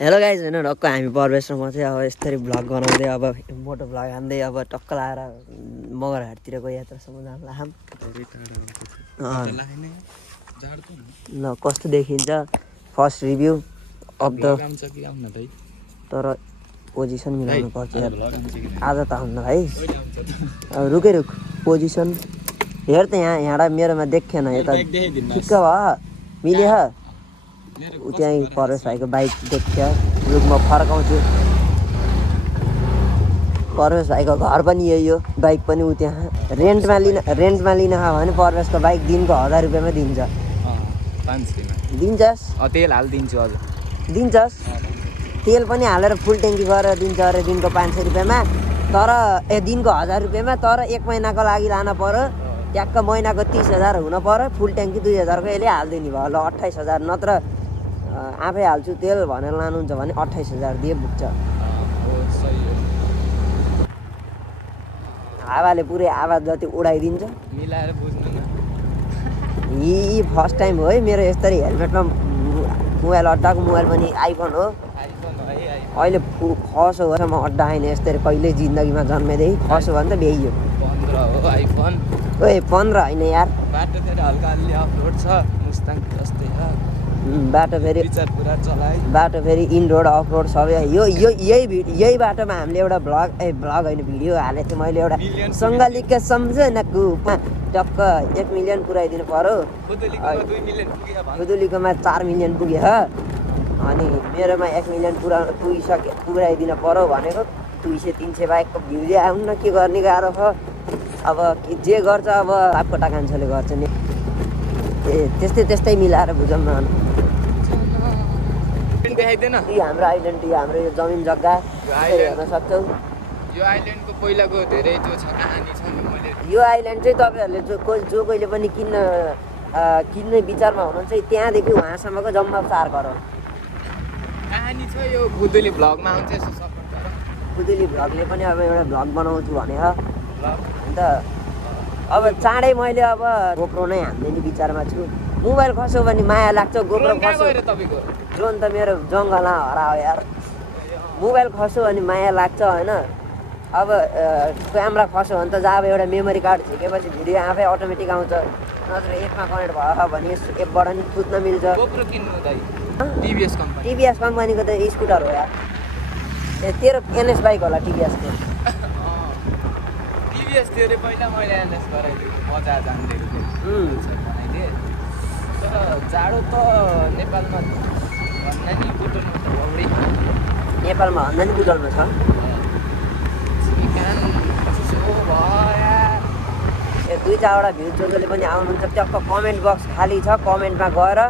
Hello guys होइन टक्क हामी परवेश र म चाहिँ अब यसरी भ्लग बनाउँदै अब मोटो भ्लग हान्दै अब टक्क लाएर मगरहाटतिरको यात्रासम्म जान लाग्छौँ। ल कस्तो देखिन्छ फर्स्ट रिभ्यू अफ द तर पोजिसन मिलाउनु पर्छ यार आज त हुन्न भाइ रुकै रुक पोजिसन हेर त यहाँबाट मेरोमा देखेन यता ठिक्क भयो मिल्यो त्यहीँ परवेश भाइको बाइक देख्छ रुक म फर्काउँछु परवेश भाइको घर पनि यही हो बाइक पनि उ त्यहाँ रेन्टमा लिन भने परवेशको बाइक दिनको 1000 रुपियाँमा दिन्छ दिन्छस् तेल हालिदिन्छु अझ दिन्छस् तेल पनि हालेर फुल ट्याङ्की गरेर दिन्छ अरे दिनको 500 रुपियाँमा तर दिनको 1000 रुपियाँमा तर 1 महिनाको लागि लान पर्यो ट्याक्क महिनाको 30,000 हुन पर्यो फुल ट्याङ्की 2000 को यसले हालिदिने भयो ल 28,000 नत्र आफै हाल्छु तेल भनेर लानुहुन्छ भने 28,000 दिए पुग्छ हावाले पुरै आवाज जति उडाइदिन्छ मिलाएर बुझ्नु न यी फर्स्ट टाइम हो है मेरो यस्तरी हेलमेटमा मोबाइल अड्डाको मोबाइल पनि आइफोन हो अहिले खस हो म अड्डा आएन यस्तरी कहिले जिन्दगीमा जन्मेदेखि खस हो भने त भ्याइयो 15 हो आइफोन ओए 15 होइन यार बाटो फेरि हल्का अलि अफरोड छ मुस्ताङ जस्तै छ बाटो फेरि पुरा चलाइ बाटो फेरि इन रोड अफ रोड सबै यही बाटोमा हामीले एउटा भ्लग होइन भिडियो हालेको थिएँ मैले एउटा सङ्गालीका सम्झनाको टक्क 1 मिलियन पुऱ्याइदिनु पर्यो खुदुलीकोमा 4 मिलियन पुग्यो अनि मेरोमा 1 मिलियन पुऱ्याइदिनु पर्यो भनेको 200-300 बाइकको भ्यू दिए आउन के गर्ने गाह्रो छ अब जे गर्छ अब सापकोटा कान्छाले गर्छ नि त्यस्तै मिलाएर बुझौँ न देखाइदेन हाम्रो आइडेन्टिटी हाम्रो यो जमिन जग्गा हेर्न सक्छौ यो आइल्यान्डको पहिलाको धेरै जो छ कहानी छ नि मैले यो आइल्यान्ड चाहिँ तपाईँहरूले जो कहिले पनि किन्ने विचारमा हुनुहुन्छ त्यहाँदेखि उहाँसम्मको जम्मा 4 करोड कहानी छ यो खुदुली भ्लगमा आउँछ यसो सपोर्ट गर खुदुली भ्लगले पनि अब एउटा भ्लग बनाउँछु भने अन्त अब चाँडै मैले अब गोप्रो नै हान्ने विचारमा छु मोबाइल खस्यो भने माया लाग्छ गोप्रो खस्यो ड्रोन त मेरो जङ्गलमा हरायो यार मोबाइल खस्यो भने माया लाग्छ होइन अब क्यामेरा खस्यो भने त जब एउटा मेमोरी कार्ड झिकेपछि भिडियो आफै अटोमेटिक आउँछ नत्र एकमा कनेक्ट भयो भने एपबाट नि थुत्न मिल्छ टिभीएस कम्पनीको त स्कुटर हो यार तेरो एनएस बाइक होला टिभीएसको थियो अरे पहिला मैले एनएस गराइदिएको मजा जान्दै बनाइदिएँ तर जाडो त नेपालमा भन्दा नि बुटलमा त बढी नेपालमा भन्दा नि बुटलमा छ ए 2-4वटा भ्यू जसले पनि आउनुहुन्छ टक्क कमेन्ट बक्स खाली छ कमेन्टमा गएर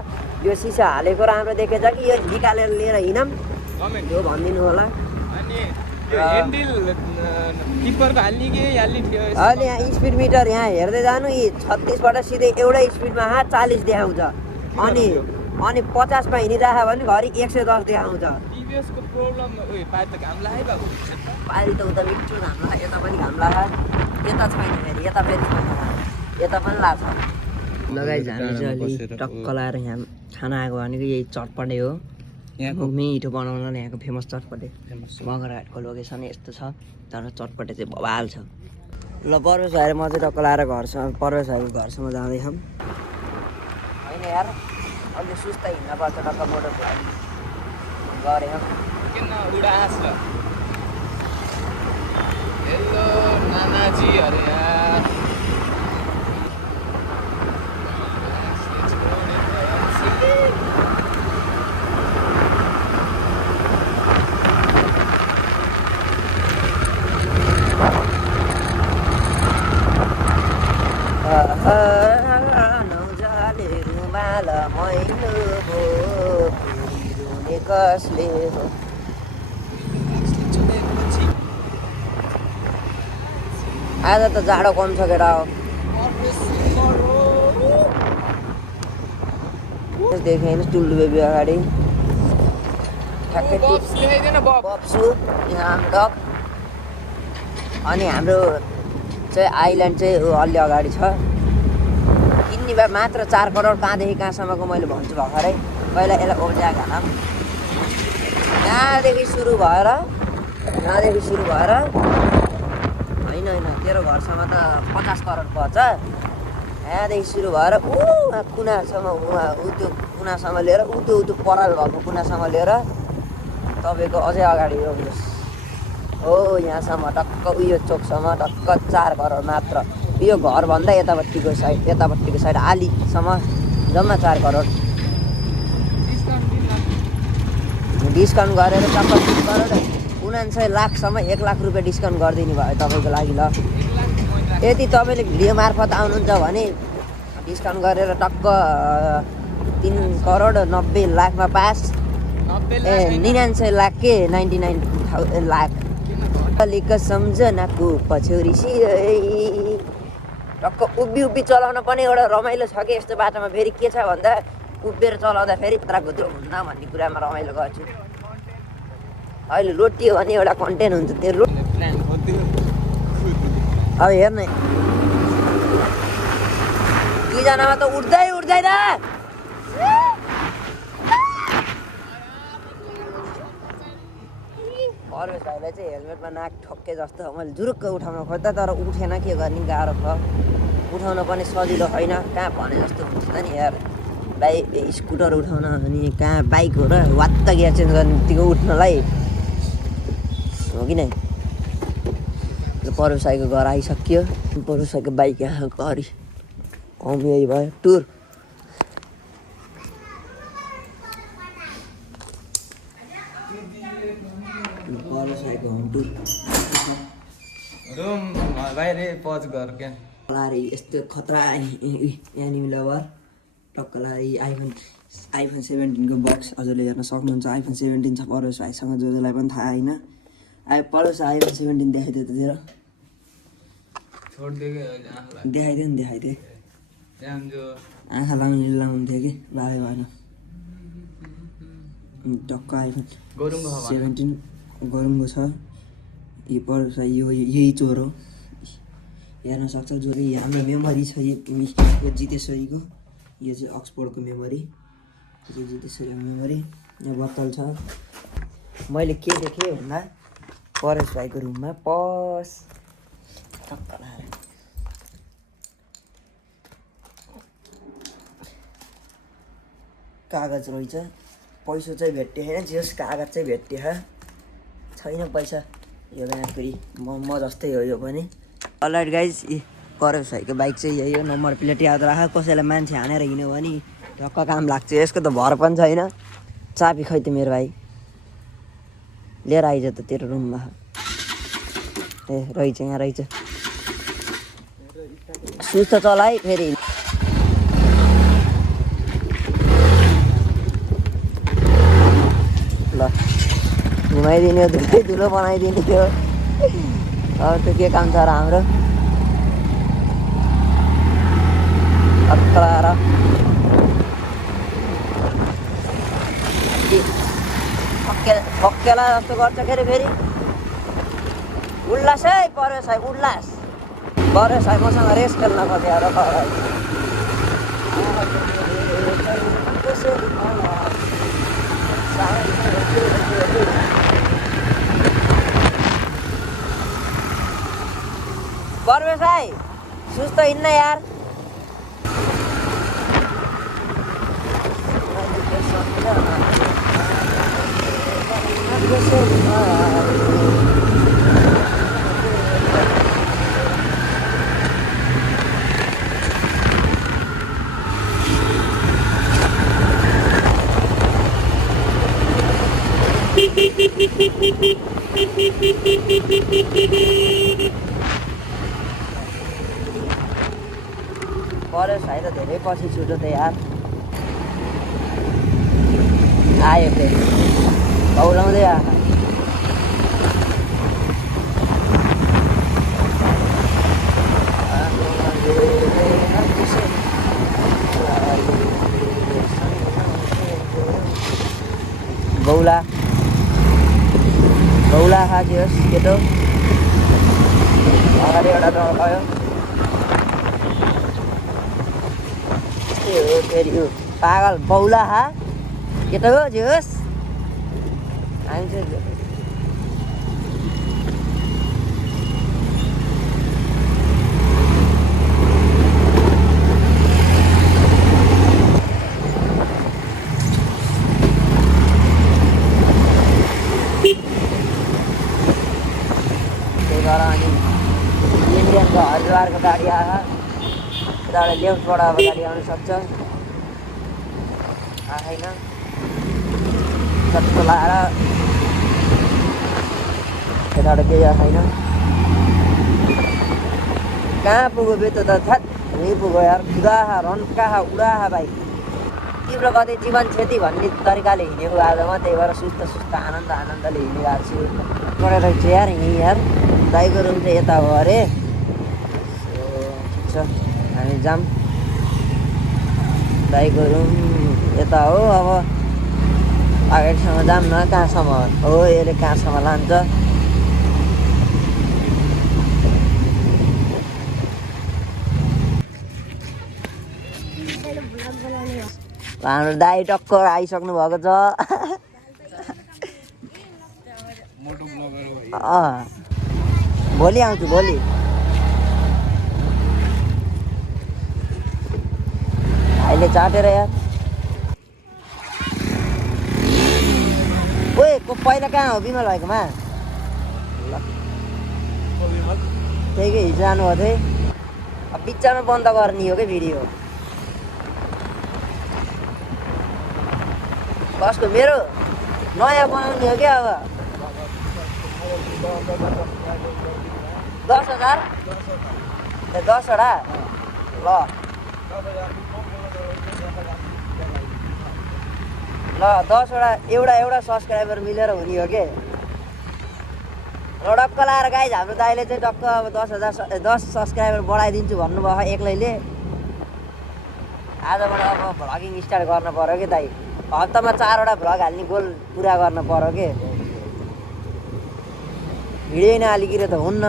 यो सिसा हालेको राम्रो देखेछ कि यो निकालेर लिएर हिँडौँ कमेन्ट हो भनिदिनु होला अहिले यहाँ स्पिड मिटर यहाँ हेर्दै जानु यी 36बाट सिधै एउटै स्पिडमा 40 देखाउँछ अनि 50मा हिँडिराख्यो भने घरि 110 देखाउँछ टिभीएसको प्रब्लम पाइल त घाम लाग्यो पाइल त उता मिठो घाम लाग्यो यता पनि घाम लाग्यो यता छैन फेरि यता छैन यता पनि लाग्छ लगाइ हामी चाहिँ अलि टक्क लाएर यहाँ खाना आएको भनेको यही चटपटे हो यहाँको मिठो बनाउन यहाँको फेमस चटपटे मगरहाटको लोकेसन यस्तो छ तर चटपटे चाहिँ बवाल छ ल परवेश भाइ म चाहिँ टक्क लाएर परवेश भाइको घरसम्म जाँदैछौँ होइन यार अलि सुस्तै हिँड्न पर्छ टक्क मोटर गरेँ किन उडास ल हेलो नानाजी अरे यार कसले हो आज त जाडो कम छ केटा हो देखेन टुल्लु बेबी अगाडि ठ्याक्कै बप्सु यहाँ डप अनि हाम्रो चाहिँ आइल्यान्ड चाहिँ अलि अगाडि छ किन्ने भए मात्र 4 करोड कहाँदेखि कहाँसम्मको मैले भन्छु भर्खरै पहिला यसलाई ओब्ज्याक हालौँ यहाँदेखि सुरु भएर होइन तेरो घरसम्म त 50 करोड पर्छ। यहाँदेखि सुरु भएर कुनासम्म त्यो कुनासम्म लिएर त्यो पराल भएको कुनासम्म लिएर तपाईँको अझै अगाडि रोक्नुहोस्। हो यहाँसम्म टक्क उयो चोकसम्म टक्क 4 करोड मात्र। यो घरभन्दा यतापट्टिको साइड आलीसम्म जम्मा 4 करोड। डिस्काउन्ट गरेर टक्क 3 करोड 99 लाखसम्म 1 लाख रुपियाँ डिस्काउन्ट गरिदिनु भयो तपाईँको लागि। ल यदि तपाईँले भिडियो मार्फत आउनुहुन्छ भने डिस्काउन्ट गरेर टक्क 3 करोड 90 लाखमा पास। 99 लाख के 99 लाख अलिक सम्झनाको पछौरी टक्क उभि चलाउन पनि एउटा रमाइलो छ कि यस्तो बाटोमा। फेरि के छ भन्दा उभिएर चलाउँदा फेरि घुत्रो हुन्न भन्ने कुरामा रमाइलो गर्छु। अहिले लोटियो भने एउटा कन्टेन्ट हुन्छ त्यो अब हेर्ने दुईजनामा त उठ्दैन। परवेश भाइलाई चाहिँ हेलमेटमा नाक ठोक्के जस्तो मैले जुरुक्क उठाउन खोज्दा तर उठेन। के गर्ने गाह्रो छ, उठाउन पनि सजिलो छैन। कहाँ भने जस्तो हुन्छ त नि यार। स्कुटर उठाउन अनि कहाँ बाइक हो र वात्त गियर चेन्ज गर्ने बित्तिकै उठ्नलाई हो कि नै। परवेश भाइको घर आइसक्यो। परवेश भाइको बाइक यहाँ घरि यही भयो टुर। यस्तो खतरा यहाँनिर लभर टक्क लागि आइफोन 17को बक्स हजुरले हेर्न सक्नुहुन्छ। आइफोन 17 छ परवेश भाइसँग, जसलाई पनि थाहा होइन। परवेश आइफोन 17 देखाइदियो त तेरो देखाइदियो आँखा लाउन्थ्यो कि बाबे भएन। टक्क आइफोन 17 गरुङको छ। यो परवेश भाइ यही चोर हो, हेर्न सक्छ। जो हाम्रो मेमोरी छ यो जितेश्वरीको। यो चाहिँ अक्सफोर्डको मेमोरी, यो चाहिँ जितेश्वरीको मेमोरी। यहाँ बोतल छ। मैले के देखेँ भन्दा परवेश भाइको रुममा पस टक्क लाएर कागज रहेछ। पैसा चाहिँ भेट्यो छैन, जस कागज चाहिँ भेट्यो छैन पैसा। यो फेरि म जस्तै हो यो पनि। अलराइट गाइज, परवेश भाइको बाइक चाहिँ यही हो। नम्बर प्लेट याद राख। कसैलाई मान्छे हानेर हिँड्यो भने टक्क काम लाग्छ। यसको त भर पनि छैन। चाबी खै त मेरो भाइ लिएर आइज त तेरो रुममा। रहेछ यहाँ रहेछ। सुस्त चलाइ फेरि ल घुमाइदिने धुलो बनाइदिने थियो। अब त के काम छ र हाम्रो अत्र ठक्केला जस्तो गर्छ के अरे फेरि। उल्लास है परवेश भाइ उल्लास। परवेश भाइ मसँग रेस खेल्न खोज्यो र परवेश भाइ सुस्त हिँड्न यार। परवेश भाइ त धेरै पछि छुट्यो त यार। आयो फेरि बौलाउँदै आएको। बौला खादियोस् केटो। अगाडि एउटा डर भयो। फेरि यो पागल बौला खा केटो हो जोस्। हामी चाहिँ अनि इन्डियनको हरिद्वारको गाडी आयो यताबाट लेफ्टबाट अब गाडी आउन सक्छ आएन जस्तो लाएर यताबाट केही छैन कहाँ पुग्यो बेतो त थ्याट यहीँ पुग्यो यार खुदा रन कहाँ उडा भाइ तिम्रो कतै जीवन क्षति भन्ने तरिकाले हिँडेको आज म त्यही भएर सुस्त आनन्दले हिँडिरहेको छु गरेर चाहिँ यार यहीँ यार दाइको रुम चाहिँ यता हो अरे ठिक छ हामी जाऊँ दाइको रुम यता हो अब अगाडिसम्म जाऊँ न कहाँसम्म हो यसले कहाँसम्म लान्छ हाम्रो दाइ टक्क आइसक्नु भएको छ भोलि आउँछु भोलि अहिले चाटेर यार ओए पहिला कहाँ हो बिमल भएकोमा त्यही हिजो जानुभएको थिएँ अब बिचमा बन्द गर्ने हो क्या भिडियो कसको मेरो नयाँ बनाउने हो क्या अब 10,000 10वटा ल ल 10वटा एउटा सब्सक्राइबर मिलेर हुने हो के टक्क लाएर गाइज हाम्रो दाइले चाहिँ टक्क अब 10 सब्सक्राइबर बढाइदिन्छु भन्नुभयो एक्लैले आजबाट अब भ्लगिङ स्टार्ट गर्न पर्यो कि दाइ हप्तामा 4वटा भ्लग हाल्ने गोल पुरा गर्न पर्यो के भिडियो नहालिकन त हुन्न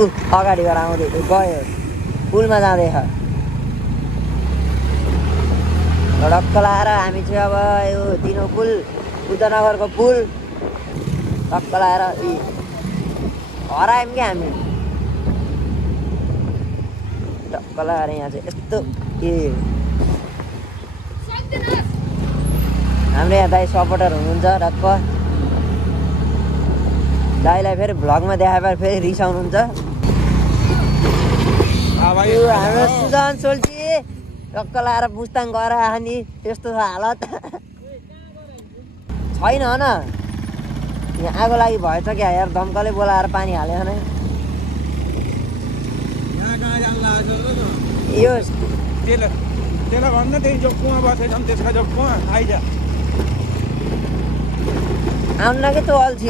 अगाडिबाट आउँदै गयो पुलमा जाँदैछ ढक्क लाएर हामी चाहिँ अब यो दिनो पुल बुद्धनगरको पुल ढक्क लाएर हरायौँ क्या हामी ढक्क लाएर यहाँ चाहिँ यस्तो हाम्रो यहाँ दाइ सपोर्टर हुनुहुन्छ ढक्क दाइलाई फेरि भ्लगमा देखाएर फेरि रिसाउनुहुन्छ हाम्रो सुजन सोल्टी टक्क लाएर मुस्ताङ गएर आयो नि त्यस्तो छ हालत छैन न यहाँ आगो लागि भएछ क्या यार दमकलै बोलाएर पानी हाल्यो भने यो त्यसलाई भन्न त्यही जो कुवा बसेछन् त्यसका जो कुवा आइज आउन कि तँ अल्छी